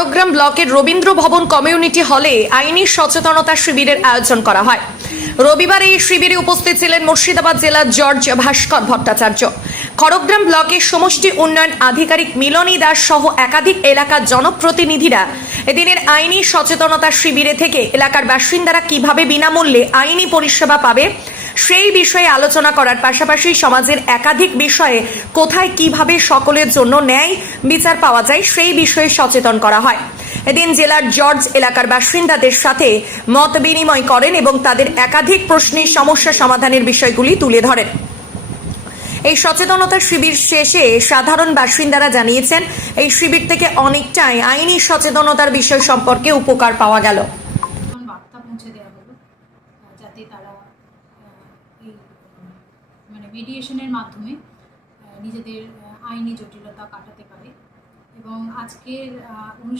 খড়গ্রাম ব্লকের রবীন্দ্র ভবন কমিউনিটি হলে আইনি সচেতনতা শিবিরের আয়োজন করা হয়। রবিবার এই শিবিরে উপস্থিত ছিলেন মুর্শিদাবাদ জেলার জর্জ ভাস্কর ভট্টাচার্য, খড়গ্রাম ব্লকের সমষ্টি উন্নয়ন আধিকারিক মিলনী দাস সহ একাধিক এলাকার জনপ্রতিনিধিরা। এদিনের আইনি সচেতনতা শিবিরে থেকে এলাকার বাসিন্দারা কিভাবে বিনামূল্যে আইনি পরিষেবা পাবে সেই বিষয়ে আলোচনা করার পাশাপাশি সমাজের একাধিক বিষয়ে কোথায় কিভাবে সকলের জন্য ন্যায় বিচার পাওয়া যায় সেই বিষয়ে সচেতন করা হয়। এদিন জেলার জর্জ এলাকার বাসিন্দাদের সাথে মত বিনিময় করেন এবং তাদের একাধিক প্রশ্নের সমস্যা সমাধানের বিষয়গুলি তুলে ধরেন। এই সচেতনতা শিবির শেষে সাধারণ বাসিন্দারা জানিয়েছেন এই শিবির থেকে অনেকটাই আইনি সচেতনতার বিষয় সম্পর্কে উপকার পাওয়া গেল। বার্তা পৌঁছে দেওয়া হলো যাতে তারা এই মিডিয়েশনের মাধ্যমে নিজেদের আইনি জটিলতা কাটাতে পারে এবং আজকের